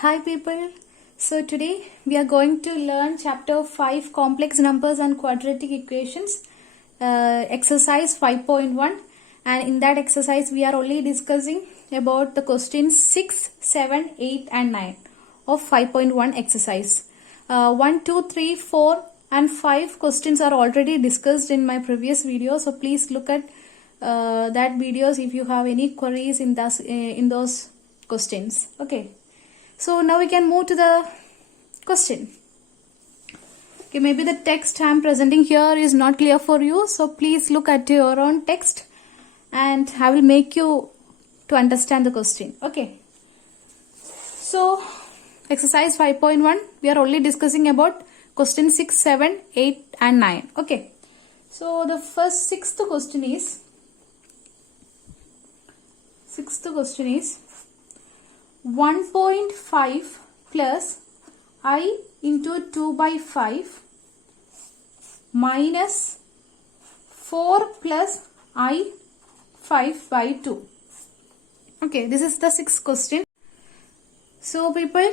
Hi people, so today we are going to learn chapter 5 complex numbers and quadratic equations, exercise 5.1, and in that exercise we are only discussing about the questions 6, 7, 8 and 9 of 5.1 exercise. 1, 2, 3, 4 and 5 questions are already discussed in my previous video, so please look at that videos if you have any queries in those questions. Okay. So now we can move to the question. Okay, maybe the text I am presenting here is not clear for you. So please look at your own text and I will make you to understand the question. Okay. So exercise 5.1 we are only discussing about question 6, 7, 8 and 9. Okay. So the sixth question is 1.5 plus I into 2 by 5 minus 4 plus I 5 by 2. Okay, this is the sixth question. So people,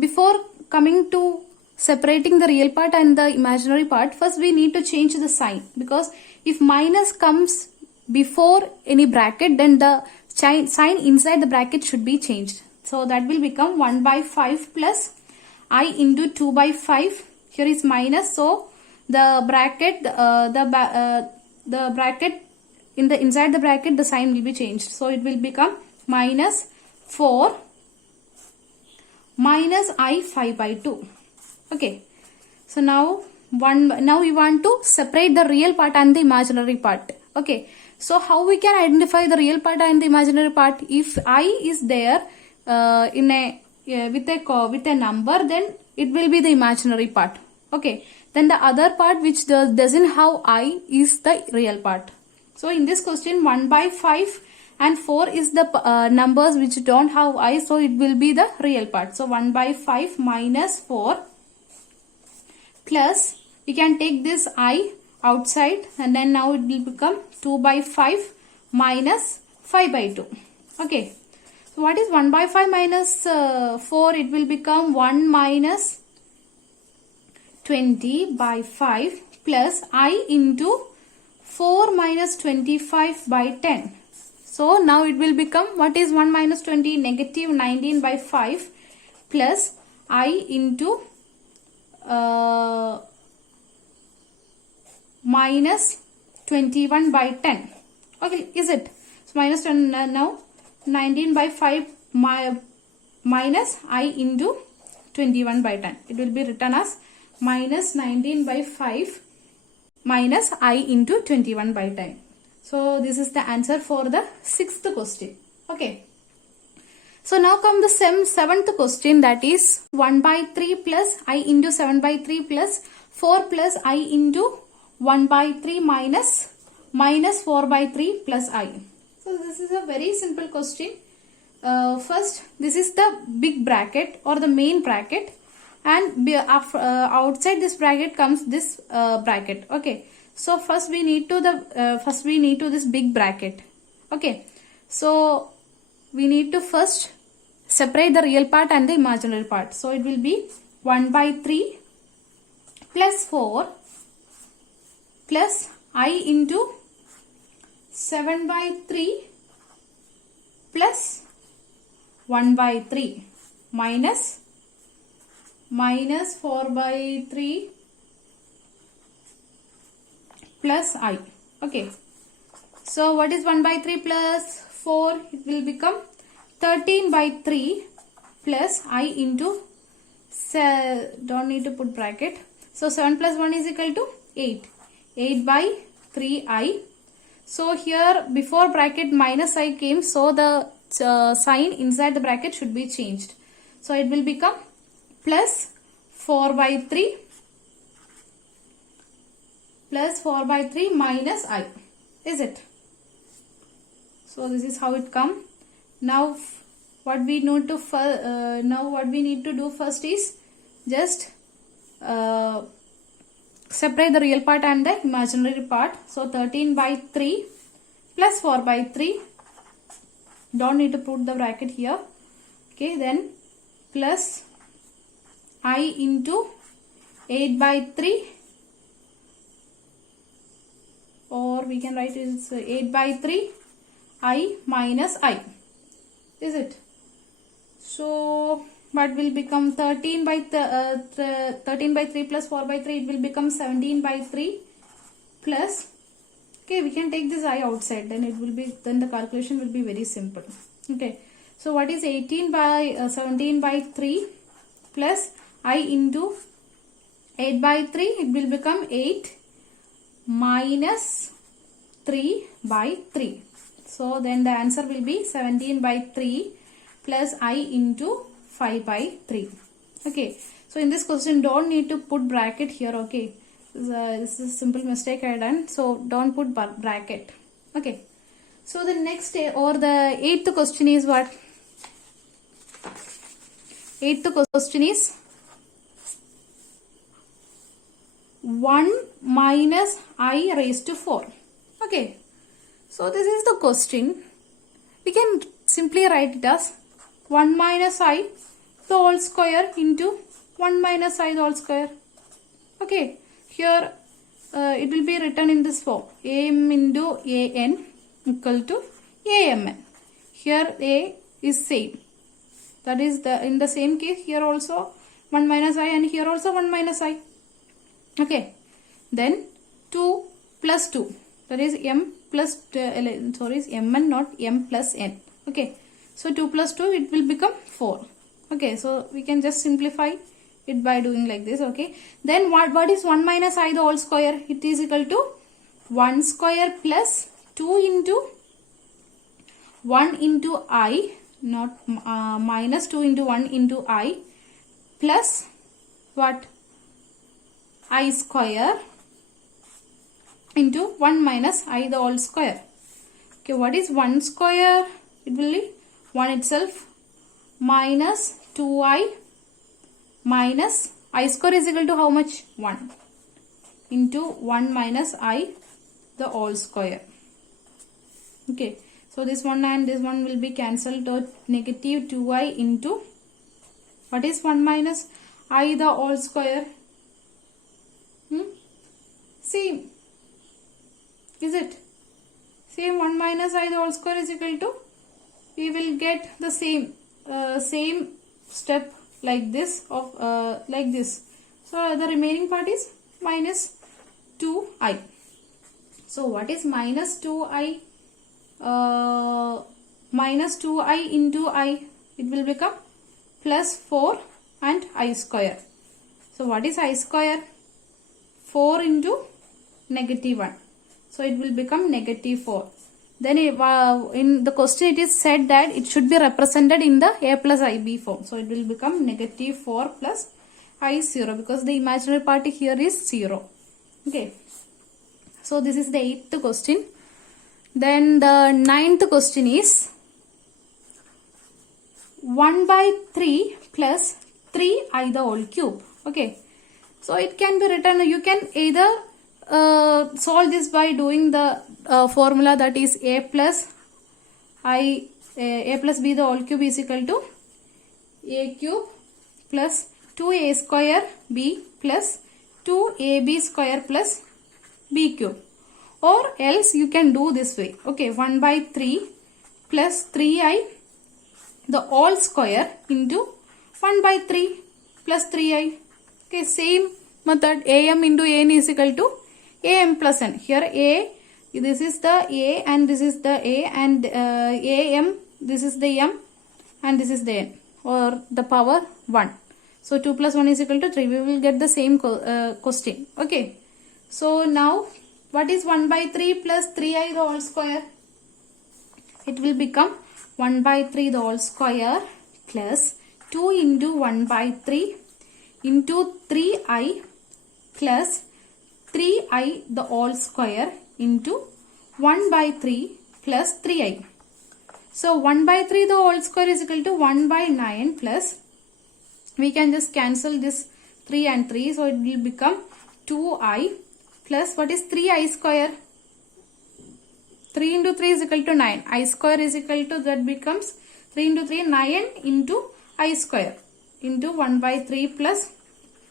before coming to separating the real part and the imaginary part, first we need to change the sign, because if minus comes before any bracket, then the sign inside the bracket should be changed. So that will become 1 by 5 plus I into 2 by 5. Here is minus, so the bracket, the bracket in the inside the bracket, the sign will be changed. So it will become minus 4 minus I 5 by 2. Okay. So now we want to separate the real part and the imaginary part. Okay. So how we can identify the real part and the imaginary part? If I is there with a number, then it will be the imaginary part. Okay. Then the other part which doesn't have I is the real part. So in this question 1 by 5 and 4 is the numbers which don't have I, so it will be the real part. So 1 by 5 minus 4 plus, we can take this I outside and then now it will become 2 by 5 minus 5 by 2. Okay. So what is 1 by 5 minus 4? It will become 1 minus 20 by 5 plus I into 4 minus 25 by 10. So now it will become, what is 1 minus 20? Negative 19 by 5 plus I into minus 21 by 10. Okay, is it? So minus 10 now 19 by 5 minus I into 21 by 10. It will be written as minus 19 by 5 minus I into 21 by 10. So this is the answer for the sixth question. Okay. So now come the seventh question, that is 1 by 3 plus I into 7 by 3 plus 4 plus I into 1 by 3 minus 4 by 3 plus I. So this is a very simple question. First, this is the big bracket or the main bracket, and outside this bracket comes this bracket. Okay. So first we need to this big bracket. Okay. So we need to first separate the real part and the imaginary part. So it will be 1 by 3 plus 4 plus I into 7 by 3 plus 1 by 3 minus 4 by 3 plus I. Okay. So what is 1 by 3 plus 4? It will become 13 by 3 plus I into, don't need to put bracket. So 7 plus 1 is equal to 8. 8 by 3I. So here before bracket minus I came, so the sign inside the bracket should be changed. So it will become plus 4 by 3 minus I. Is it? So this is how it come. Now what we need to do first is just separate the real part and the imaginary part. So 13 by 3 plus 4 by 3. Don't need to put the bracket here. Okay, then plus I into 8 by 3, or we can write it as 8 by 3 I minus I. Is it? So what will become 13 by 3 plus 4 by 3, it will become 17 by 3 plus, okay, we can take this I outside, then it will be, then the calculation will be very simple. Okay, so what is 18 by 17 by 3 plus I into 8 by 3, it will become 8 minus 3 by 3. So then the answer will be 17 by 3 plus I into 5 by 3. Okay, so in this question don't need to put bracket here. Okay, this is a simple mistake I done, so don't put bracket. Okay, so the next or the 8th question is what? 8th question is 1 minus I raised to 4. Okay, so this is the question. We can simply write it as 1 minus I the whole square into 1 minus I the whole square. Okay, here it will be written in this form: am into an equal to amn. Here a is same, that is in the same case here also 1 minus I and here also 1 minus I. Okay, then 2 plus 2, that is m plus mn, not m plus n. Okay, so 2 plus 2, it will become 4. Okay, so we can just simplify it by doing like this. Okay, then what is 1 minus I the whole square? It is equal to 1 square plus 2 into 1 into I, not minus 2 into 1 into I, plus what? I square into 1 minus I the whole square. Okay, what is 1 square? It will be 1 itself minus 2I minus I square is equal to how much? 1 into 1 minus I the whole square. Okay, so this one and this one will be cancelled to negative 2I into what is 1 minus I the whole square? Same, is it? Same, 1 minus I the whole square is equal to, we will get the same step like this of like this. So the remaining part is minus 2I. So what is minus 2I? Minus 2I into I, it will become plus 4 and I square. So what is I square? 4 into negative 1. So it will become negative 4. Then in the question it is said that it should be represented in the a plus ib form. So it will become negative 4 plus I 0, because the imaginary part here is 0. Okay. So this is the 8th question. Then the 9th question is 1 by 3 plus 3I the whole cube. Okay. So it can be written, you can either solve this by doing the formula, that is a plus b the whole cube is equal to a cube plus 2a square b plus 2ab square plus b cube. Or else you can do this way. Okay, 1 by 3 plus 3I the whole square into 1 by 3 plus 3I. Okay, same method, am into an is equal to am plus n. Here a, this is the a and this is the a, and am, this is the m and this is the n, or the power 1. So 2 plus 1 is equal to 3. We will get the same question. Okay. So now what is 1 by 3 plus 3I the whole square? It will become 1 by 3 the whole square plus 2 into 1 by 3 into 3I plus 3I the whole square into 1 by 3 plus 3I. So 1 by 3 the whole square is equal to 1 by 9 plus, we can just cancel this 3 and 3. So it will become 2I plus what is 3I square? 3 into 3 is equal to 9. I square is equal to, that becomes 3 into 3, 9 into I square. into 1 by 3 plus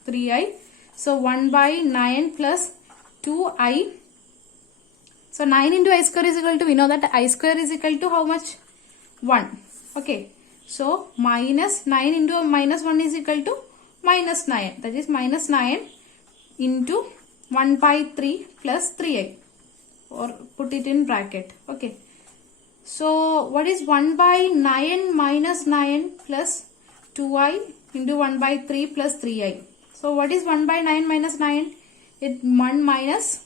3i. So 1 by 9 plus 2i. So 9 into I square is equal to, we know that I square is equal to how much? 1. Okay. So minus 9 into minus 1 is equal to minus 9. That is minus 9 into 1 by 3 plus 3i. Or put it in bracket. Okay. So what is 1 by 9 minus 9 plus 2i into 1 by 3 plus 3i. So what is 1 by 9 minus 9? It 1 minus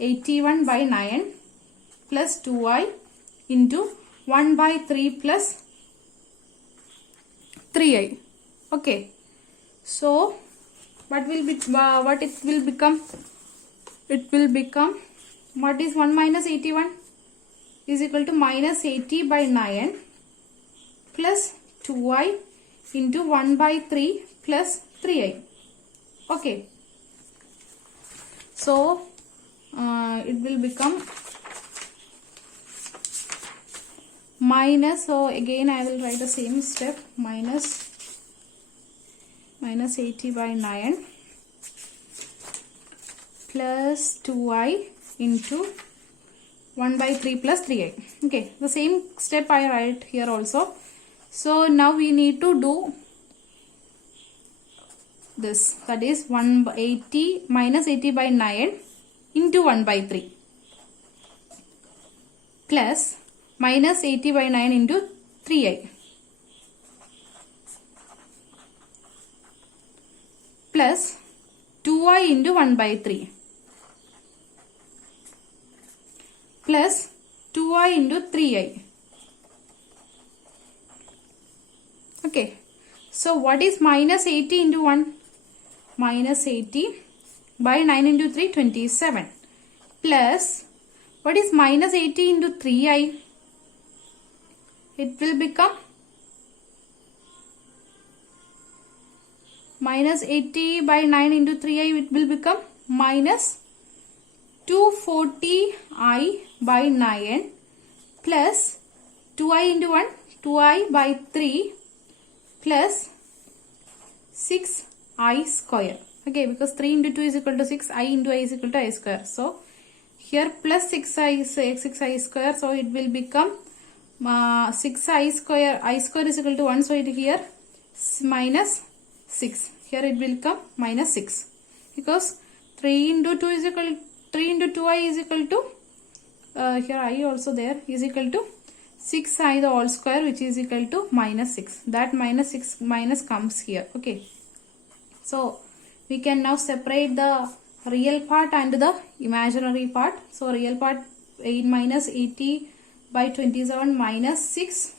81 by 9 plus 2i into 1 by 3 plus 3i. Okay. So what will be what it will become? It will become, what is 1 minus 81 is equal to minus 80 by 9 plus 2i into 1 by 3 plus 3i. Okay. So it will become minus, so again I will write the same step, minus 80 by 9 plus 2i into 1 by 3 plus 3i. Okay, the same step I write here also. So now we need to do this, that is 180 minus 80 by 9 into 1 by 3 plus minus 80 by 9 into 3i plus 2i into 1 by 3 plus 2i into 3i. Okay. So what is minus 80 into 1? Minus 80 by 9 into 3, 27. Plus, what is minus 80 into 3i? It will become minus 80 by 9 into 3i, it will become minus 240i by 9 plus 2i into 1, 2i by 3 plus 6i square. Okay, because 3 into 2 is equal to 6, I into I is equal to I square. So here plus 6i square, so it will become 6i square, I square is equal to 1, so it here minus 6. Here it will come minus 6 because 3 into 2 is equal, 3 into 2i is equal to, here I also there, is equal to 6i the whole square, which is equal to minus 6. That minus 6 minus comes here. Okay. So we can now separate the real part and the imaginary part. So real part 8 minus 80 by 27 minus 6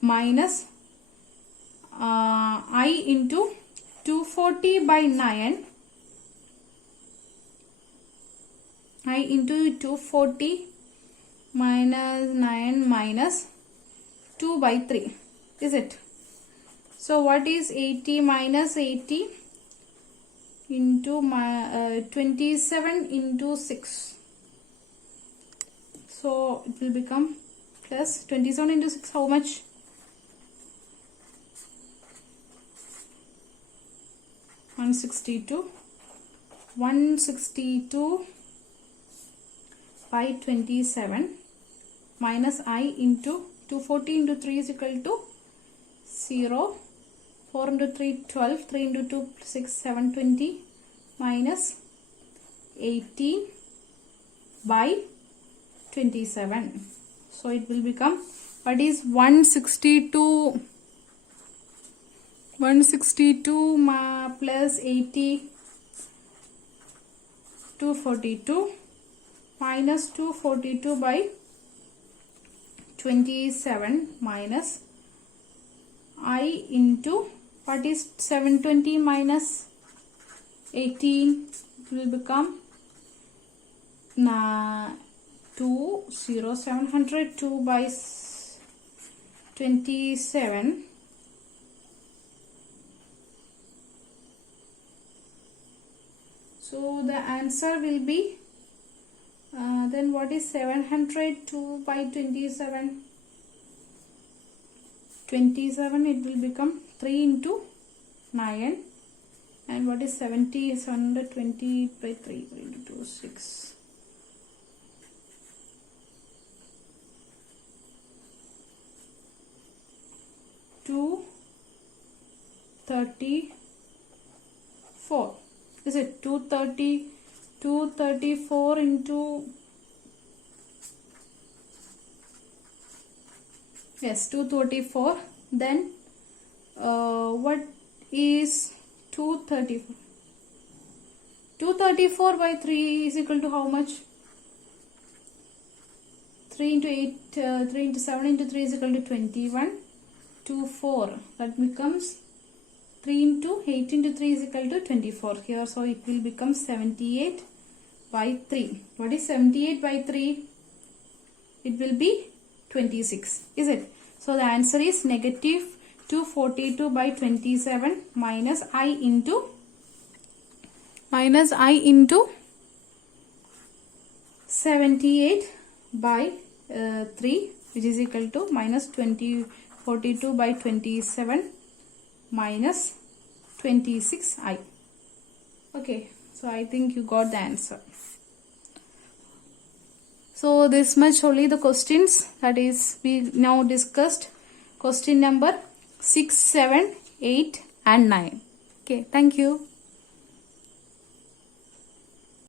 minus I into 240 by 9, I into 240 minus 9 minus 2 by 3, is it? So what is 80 minus 80 into 27 into 6? So it will become plus 27 into 6, how much? 162. 162 by 27 minus I into 240 into 3 is equal to 0. 4 into 3, 12. 3 into 2, 6, 7, 20 minus 18 by 27. So it will become, what is 162? 162 plus 80, 242 minus 242 by 27 minus I into, what is 720 minus 18, it will become 702 by 27. So the answer will be, then what is 702 by 27? 27, it will become 3 into 9. And what is 70? 720 by 3 into 6. 234. Is it 230? 234 into, yes, 234. Then what is 234? 234 by 3 is equal to how much? 3 into 8, 3 into 7 into 3 is equal to 21. 4. That becomes 3 into 8 into 3 is equal to 24 here. So it will become 78 by 3. What is 78 by 3? It will be 26. Is it? So the answer is negative 242 by 27 minus I into 78 by 3, which is equal to minus 42 by 27 minus 26I. Okay, so I think you got the answer. So this much only the questions, that is we now discussed question number 6, 7, 8 and 9. Okay, thank you.